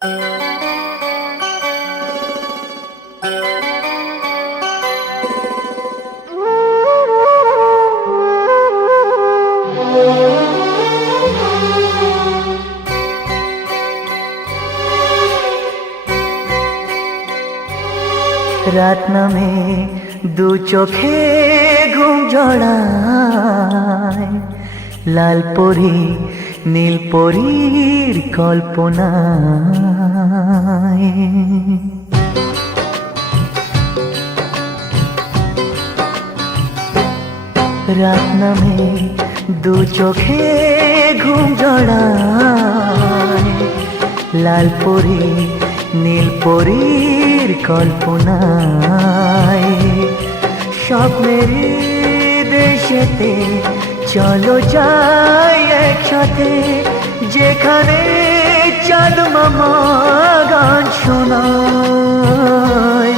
রাত নামে দু চোখে ঘুম জড়ায়, লাল পরি নীল পরীর কল্পনায়। রাত নামে দু চোখে ঘুম জড়ায়, লাল পরি নীল পরীর কল্পনায়। স্বপ্নের দেশেতে চলো যাই একসাথে, যেখানে চাঁদ মামা গান শোনায়।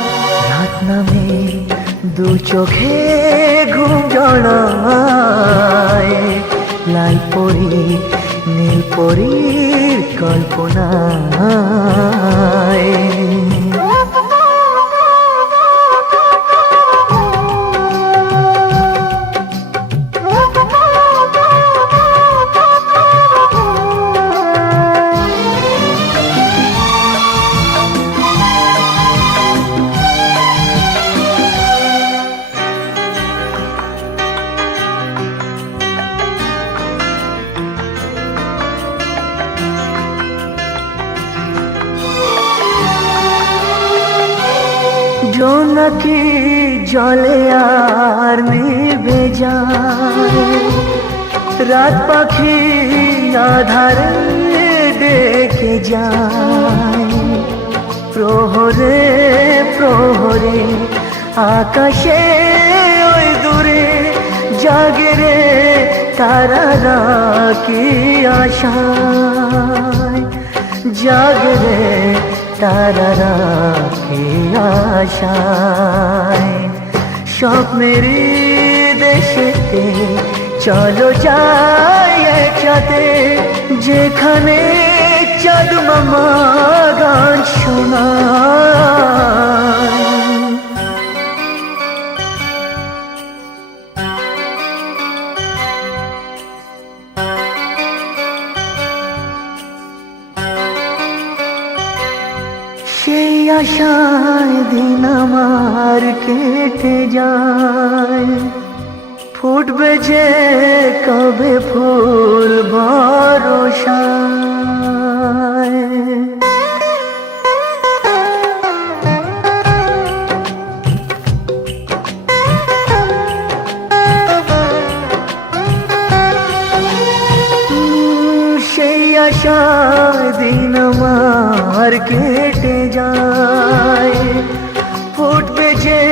রাত নামে দু চোখে ঘুম জড়ায়, লাল পরি নীল পরীর কল্পনায়। জোনাকি জলে আর নিভে যায়, রাত পাখি আধারে ডেকে যায়। প্রহরে প্রহরে আকাশে ওই দূরে জাগে রে তারারা কি আশায়, জাগে রে তারারা কি আশায়। স্বপ্নের দেশেতে চলো যাই একসাথে, যেখানে চাঁদ মামা গান শোনায়। সেই আশায় দিন আমার কেটে যায়, ফুটবে যে কবে ফুল ভরসায়। সেই আশায় দিন আমার কেটে যায়, ফুটবে যে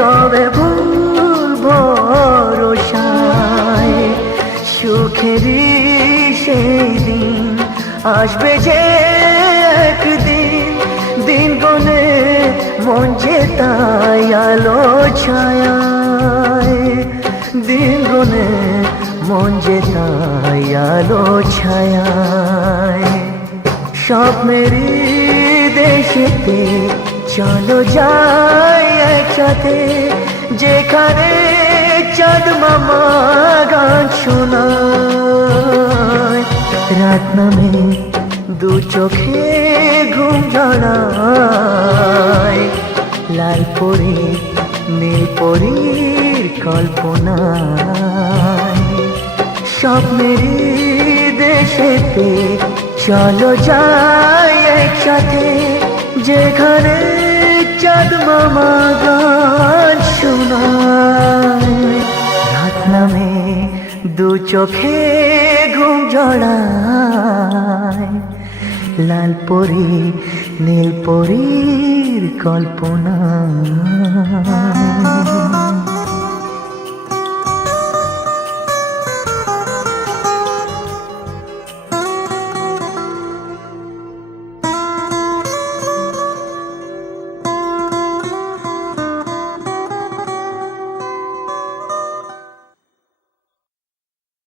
কবে ফুল ভরসায়। সুখেরই সেই দিন আসবে যে একদিন, দিন গনে মন যে তাই আলো ছায়ায়। দিন গনে মন যে তাই আলো ছায়ায়। স্বপ্নের দেশেতে চলো যাই একসাথে, যেখানে চাঁদ মামা গান শোনায়। রাত নামে দু চোখে ঘুম জড়ায়, লাল পরি নীল পরীর কল্পনায়। স্বপ্নের দেশেতে চলো যাই একসাথে, যেখানে চাঁদ মামা গান শোনায়। রাত নামে দু চোখে ঘুম জড়ায়, লাল পরি নীল পরীর কল্পনায়।